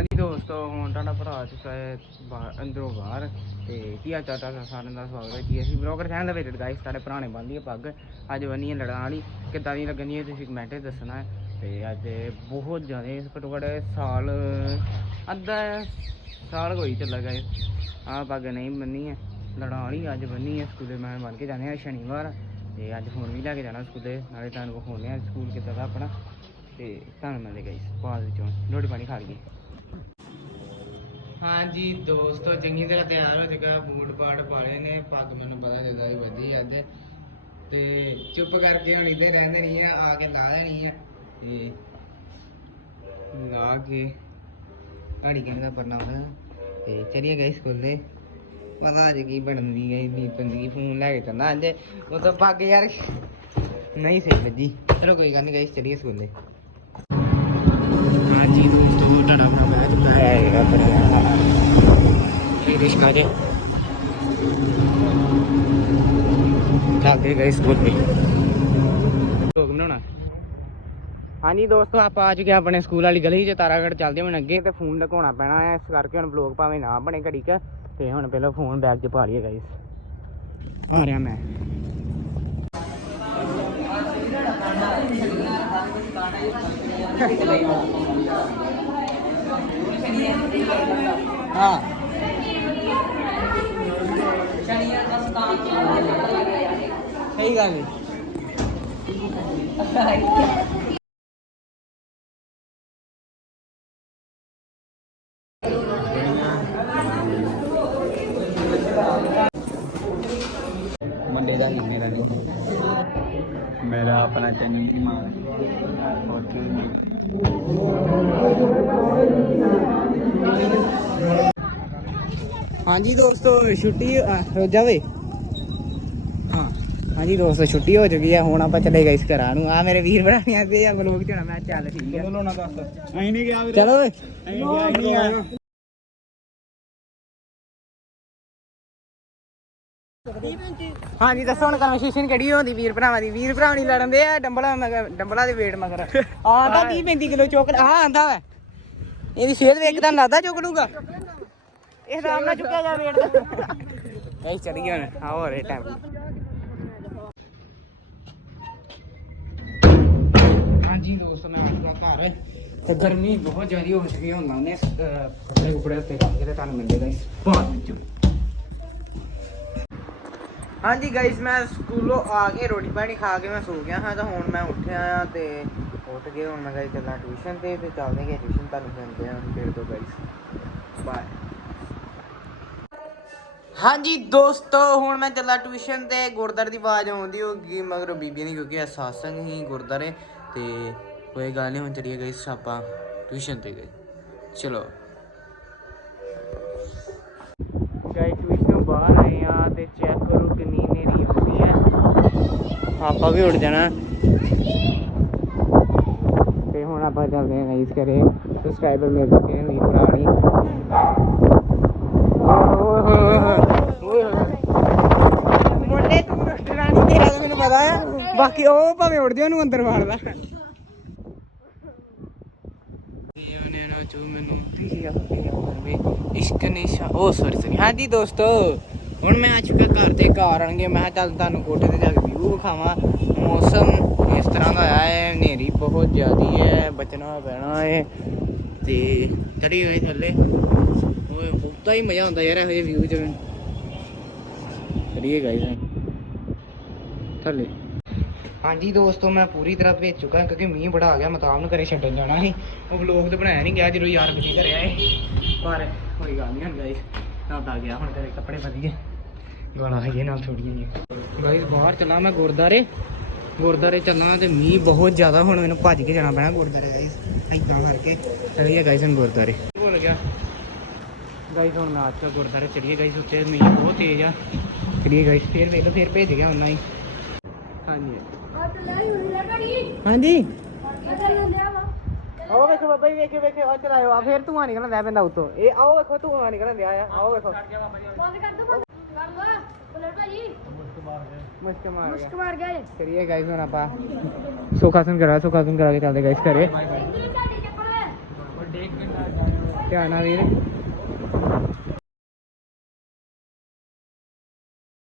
ਹਾਂਜੀ ਦੋਸਤੋ ਹੁਣ ਤੁਹਾਡਾ ਭਰਾ ਚੁੱਕਾ ਹੈ ਬਾਹਰ, ਅੰਦਰੋਂ ਬਾਹਰ ਤੇ ਕੀ ਹਾਲ ਚਾਲ ਸਾਰਿਆਂ ਦਾ ਸਵਾਗਤ ਹੈ ਜੀ। ਅਸੀਂ ਬਲੌਗਰ ਚੈਨਲ ਦੇ ਵਿੱਚ ਗਾਇਸ ਸਾਡੇ ਭਰਾ ਨੇ ਬੰਨ੍ਹੀ ਹੈ ਪੱਗ। ਅੱਜ ਬੰਨੀ ਹੈ ਲੜਾਂ ਵਾਲੀ। ਕਿੱਦਾਂ ਦੀ ਲੱਗਣੀ ਹੈ ਤੁਸੀਂ ਕਮੈਂਟ 'ਚ ਦੱਸਣਾ ਹੈ। ਤੇ ਅੱਜ ਬਹੁਤ ਜ਼ਿਆਦਾ ਘੱਟੋ ਘੱਟ ਸਾਲ, ਅੱਧਾ ਸਾਲ ਕੋਈ ਚੱਲਾ ਗਾਇਸ ਆਹ ਪੱਗ ਨਹੀਂ ਬੰਨੀ ਹੈ। ਲੜਾਂ ਵਾਲੀ ਅੱਜ ਬੰਨੀ ਹੈ ਸਕੂਲੇ। ਮੈਂ ਬਣ ਕੇ ਜਾਣੇ ਆ ਸ਼ਨੀਵਾਰ। ਤੇ ਅੱਜ ਫੋਨ ਵੀ ਲੈ ਕੇ ਜਾਣਾ ਸਕੂਲੇ। ਨਾਲੇ ਤੁਹਾਨੂੰ ਵਿਖਾਉਂਦੇ ਆ ਸਕੂਲ ਕਿੱਦਾਂ ਦਾ ਆਪਣਾ। ਤੇ ਤੁਹਾਨੂੰ ਮਿਲਦੇ ਗਾਇਸ ਬਾਅਦ ਵਿੱਚੋਂ। ਰੋਟੀ ਪਾਣੀ ਖਾ ਲਈਏ। ਹਾਂਜੀ, ਦੋਸਤੋ, ਚੰਗੀ ਤਰ੍ਹਾਂ ਤਿਆਰ ਹੋ ਚੁੱਕਾ, ਬੂਟ ਪਾਟ ਪਾ ਨੇ, ਪੱਗ ਮੈਨੂੰ ਪਤਾ ਜਦੋਂ ਹੀ ਵਧੀ ਅੱਜ ਤੇ ਚੁੱਪ ਕਰਕੇ ਹੁਣ ਇੱਥੇ ਰਹਿੰਦੇ ਨਹੀਂ ਆ ਆ ਕੇ ਲਾ ਲੈਣੀ ਆ। ਤੇ ਲਾ ਕੇ ਢਾੜੀ ਕਹਿੰਦਾ ਪਰਨਾ ਹੋਇਆ ਤੇ ਚਲੀਏ ਗਏ ਸਕੂਲੇ। ਪਤਾ ਅੱਜ ਕੀ ਬਣਦੀ ਗਈ ਦੀ ਫੋਨ ਲੈ ਕੇ ਚੱਲਣਾ ਅੱਜ। ਉਹ ਤਾਂ ਪੱਗ ਯਾਰ ਨਹੀਂ ਸਹੀ ਵੱਜੀ। ਚਲੋ ਕੋਈ ਗੱਲ ਨਹੀਂ ਗਈ ਚਲੀਏ ਸਕੂਲੇ। ਹਾਂਜੀ, ਦੋਸਤੋ, ਤੁਹਾਡਾ ਆਪਣਾ ਬੈਠ ਚੁੱਕਾ ਹੈ ਆਪਣਾ ਇਹ ਰਿਸ਼ਕਾ ਜੇ ਲਾਗੇ ਗਏ ਸਕੂਲ ਤੇ ਲੋਕ ਬਣਾਉਣਾ ਹਾਂਜੀ ਦੋਸਤੋ, ਆਪਾਂ ਆ ਚੁੱਕੇ ਹਾਂ ਆਪਣੇ ਸਕੂਲ ਵਾਲੀ ਗਲੀ 'ਚ ਤਾਰਾਗੜ ਚੱਲਦੇ ਹੁਣ ਅੱਗੇ ਤੇ ਫੋਨ ਲਗਾਉਣਾ ਪੈਣਾ ਹੈ। ਇਸ ਕਰਕੇ ਹੁਣ ਬਲੌਗ ਭਾਵੇਂ ਨਾ ਬਣੇ ਘੜੀ ਕ, ਤੇ ਹੁਣ ਪਹਿਲਾਂ ਫੋਨ ਬੈਗ 'ਚ ਪਾ ਲਈਏ ਗਾਇਸ ਆ ਰਿਹਾ ਮੈਂ ਹਾਂ। ਸਹੀ ਗੱਲ ਹੈ ਮੁੰਡੇ ਦਾ ਹੀ ਮੇਰਾ ਨਹੀਂ ਮੇਰਾ ਆਪਣਾ ਚੰਨੀ ਦੀ ਮਾਂ। ਹੋਰ ਕੀ ਹਾਂਜੀ ਦੋਸਤੋ ਛੁੱਟੀ ਹੋ ਜਾਵੇ। ਹਾਂ ਹਾਂਜੀ ਦੋਸਤੋ ਛੁੱਟੀ ਹੋ ਚੁੱਕੀ ਹੈ ਹੁਣ ਆਪਾਂ ਚਲੇ ਗਏ ਇਸ ਘਰਾਂ ਨੂੰ। ਆ ਮੇਰੇ ਵੀਰ ਬਣਾਈਆਂ ਤੇ ਆ ਬਲੌਗ ਚ ਹੋਣਾ ਮੈਂ ਚੱਲ ਠੀਕ ਹੈ ਲੋਣਾ ਦੱਸ। ਅਸੀਂ ਨਹੀਂ ਗਿਆ ਵੀਰੇ। ਚਲੋ ਓਏ। ਅਸੀਂ ਨਹੀਂ ਗਿਆ ਹਾਂਜੀ ਦੱਸੋ ਹੁਣ ਕਨਵਰਸੇਸ਼ਨ ਕਿਹੜੀ ਹੁੰਦੀ ਵੀਰ ਭਰਾਵਾਂ ਦੀ? ਵੀਰ ਭਰਾ ਨਹੀਂ ਲੜਨ ਦੇ ਆ ਡੰਬਲਾ ਡੰਬਲਾ ਦੇ ਵੇਟ ਮਗਰ। ਆਂਦਾ 30 35 ਕਿਲੋ ਚੁੱਕ ਹਾਂ ਆਂਦਾ ਵਾ। ਇਹਦੀ ਸਿਹਤ ਵੇਖਦਾ ਲੱਗਦਾ ਚੁੱਕ ਲੂਗਾ। ਇਹ ਆਰਾਮ ਨਾਲ ਚੁੱਕਿਆ ਜਾ ਵੇਟ ਦਾ। ਇਹ ਚਲੀ ਗਿਆ ਹੁਣ। ਆਓ ਰੇ ਟਾਈਮ ਹਾਂਜੀ ਦੋਸਤੋ ਮੈਂ ਆ ਚੁੱਕਾ ਘਰ। ਤੇ ਗਰਮੀ ਬਹੁਤ ਜ਼ਿਆਦਾ ਹੋ ਚੁੱਕੀ ਹੈ। ਹੁਣ ਮੈਂ ਕੱਪੜੇ ਕੁਪੜੇ ਉੱਤੇ ਰੱਖ ਕੇ ਤੇ ਤੁਹਾਨੂੰ ਮਿਲੇਗਾ ਇਸ ਬਾਅਦ ਵਿੱਚ ਹਾਂਜੀ ਗਾਇਸ ਮੈਂ ਸਕੂਲੋਂ ਆ ਕੇ ਰੋਟੀ ਪਾਣੀ ਖਾ ਕੇ ਮੈਂ ਸੋ ਗਿਆ ਹਾਂ ਤਾਂ ਹੁਣ ਮੈਂ ਉੱਠਿਆ ਆ ਤੇ ਉੱਠ ਕੇ ਹੁਣ ਮੈਂ ਗਾਇਸ ਚੱਲਾਂ ਟਿਊਸ਼ਨ ਤੇ ਤੇ ਚੱਲਦੇ ਹਾਂ ਟਿਊਸ਼ਨ ਤੁਹਾਨੂੰ ਮਿਲਦੇ ਹਾਂ ਫਿਰ ਤੋਂ ਗਾਇਸ ਬਾਏ ਹਾਂਜੀ ਦੋਸਤੋ, ਹੁਣ ਮੈਂ ਚੱਲਾਂ ਟਿਊਸ਼ਨ ਤੇ। ਗੁਰਦਾਰੇ ਦੀ ਆਵਾਜ਼ ਆਉਂਦੀ ਹੋਗੀ ਮਗਰ ਬੀਬੀ ਨਹੀਂ ਕਿਉਂਕਿ ਇਹ ਸਾਸੰਗ ਹੀ ਗੁਰਦਾਰੇ ਤੇ ਕੋਈ ਗੱਲ ਨਹੀਂ, ਹੁਣ ਚਲੀਏ ਗਾਇਸ ਆਪਾਂ ਟਿਊਸ਼ਨ ਤੇ ਗਏ ਚਲੋ। ਗਾਇਸ ਟਿਊਸ਼ਨ ਬਾਹਰ ਆਏ ਆ ਤੇ ਚੈੱਕ ਕਰੋ ਕਿੰਨੀ ਨੇਰੀ ਆਉਂਦੀ ਹੈ ਆਪਾਂ ਵੀ ਉੱਡ ਜਾਣਾ। ਤੇ ਹੁਣ ਆਪਾਂ ਚੱਲਦੇ ਹਾਂ ਗਾਇਸ ਕਰੇ ਸਬਸਕ੍ਰਾਈਬਰ ਮਿਲ ਚੁੱਕੇ ਹਨ ਵੀਰ ਭਰਾ ਹੋਏ। ਮੁੰਡੇ ਤੂੰ ਰੁੱਟਣਾ ਨਹੀਂ ਤੇਰਾ ਤਾਂ ਮੈਨੂੰ ਪਤਾ ਆ। ਬਾਕੀ ਉਹ ਭਾਵੇਂ ਉੱਡਦੇ ਉਹਨੂੰ ਅੰਦਰ ਮਾਰਦਾ ਯਾਨੇ ਨਾ ਚੋ ਮੈਨੂੰ ਪੀਆ ਪੀਆ ਕਰਵੇ ਇਸ਼ਕ ਨਿਸ਼ਾ ਉਹ ਸੌਰੀ ਸੌਰੀ ਹਾਂਜੀ ਦੋਸਤੋ ਹੁਣ ਮੈਂ ਆ ਚੁੱਕਾ ਘਰ ਤੇ ਘਰ ਆਣਗੇ ਮੈਂ ਚੱਲ ਤੁਹਾਨੂੰ ਕੋਠੇ ਤੇ ਜਾ ਕੇ ਵਿਊ ਵਿਖਾਵਾਂ ਮੌਸਮ ਇਸ ਤਰ੍ਹਾਂ ਦਾ ਆਇਆ ਹੈ, ਹਨੇਰੀ ਬਹੁਤ ਜ਼ਿਆਦੀ ਹੈ, ਬਚਣਾ ਪੈਣਾ ਹੈ। ਤੇ ਚੜੀ ਗਈ ਥੱਲੇ। ਓਏ, ਬਹੁਤਾ ਹੀ ਮਜ਼ਾ ਆਉਂਦਾ ਯਾਰ ਇਹੋ ਜਿਹੇ ਵਿਊ 'ਚ। ਚੜੀਏ ਗਾਈਸ ਥੱਲੇ। ਹਾਂਜੀ ਦੋਸਤੋ, ਮੈਂ ਪੂਰੀ ਤਰ੍ਹਾਂ ਭੇਜ ਚੁੱਕਾ ਕਿਉਂਕਿ ਮੀਂਹ ਬੜਾ ਆ ਗਿਆ ਮਤਾਬ ਨੂੰ ਘਰੇ ਛੱਡਣ ਜਾਣਾ ਸੀ। ਉਹ ਵਲੌਗ ਤੇ ਬਣਾਇਆ ਨਹੀਂ ਗਿਆ, ਜਦੋਂ ਯਾਰ ਬਜੀ ਘਰੇ ਆਏ। ਪਰ ਕੋਈ ਗੱਲ ਨਹੀਂ ਹੁਣ ਗਾਈਸ ਤਾਂ ਆ ਗਿਆ, ਹੁਣ ਘਰੇ ਕੱਪੜੇ ਵਧੀਆ ਗਾਲਾਂ ਹੈਗੇ ਨਾਲ ਥੋੜੀਆਂ ਜਿਹੀਆਂ। ਗਾਈਸ ਬਾਹਰ ਚੱਲਾਂ ਮੈਂ ਗੁਰਦਾਰੇ ਗੁਰਦਾਰੇ ਚੱਲਾਂ ਤੇ ਮੀਂਹ ਬਹੁਤ ਜ਼ਿਆਦਾ ਹੁਣ ਮੈਨੂੰ ਭੱਜ ਕੇ ਜਾਣਾ ਪੈਣਾ ਗੁਰਦਾਰੇ ਗਾਈਸ ਏਦਾਂ ਕਰਕੇ। ਚਲੀਏ ਗਾਈਸ ਹੁਣ ਗੁਰਦਾਰੇ ਭੁੱਲ ਗਿਆ। ਗਾਈਸ ਹੁਣ ਮੈਂ ਆਜਾ ਗੁਰਦਾਰੇ ਚਲੀਏ ਗਾਈਸ ਉੱਤੇ ਮੀਂਹ ਬਹੁਤ ਤੇਜ਼ ਆ। ਚਲੀਏ ਗਾਈਸ ਫੇਰ ਵੇਖ ਲਓ, ਫੇਰ ਭੇਜ ਗਿਆ ਉਹਨਾਂ ਹੀ। ਹਾਂਜੀ। ਹਾਂਜੀ। ਆਓ ਵੇਖੋ ਬਾਬਾ ਜੀ ਵੇਖੋ ਵੇਖੋ ਆ ਚਲਾਇਓ। ਆ ਫੇਰ ਧੂਆਂ ਨਿਕਲਣ ਦਿਆ ਪੈਂਦਾ ਉੱਤੋਂ। ਇਹ ਆਓ ਵੇਖੋ, ਧੂਆਂ ਨਿਕਲਣ ਦਿਆ ਆ। ਆਓ ਵੇਖੋ। ਕਰੀਏ ਗਾਇਸ ਹੁਣ ਆਪਾਂ। ਸੁਖਾਸਨ ਕਰਾ ਸੁਖਾਸਨ ਕਰਾ ਕੇ ਚੱਲਦੇ ਤੁਹਾਡੀ ਚੱਪਲ ਧਿਆਨ ਨਾਲ ਵੀਰ।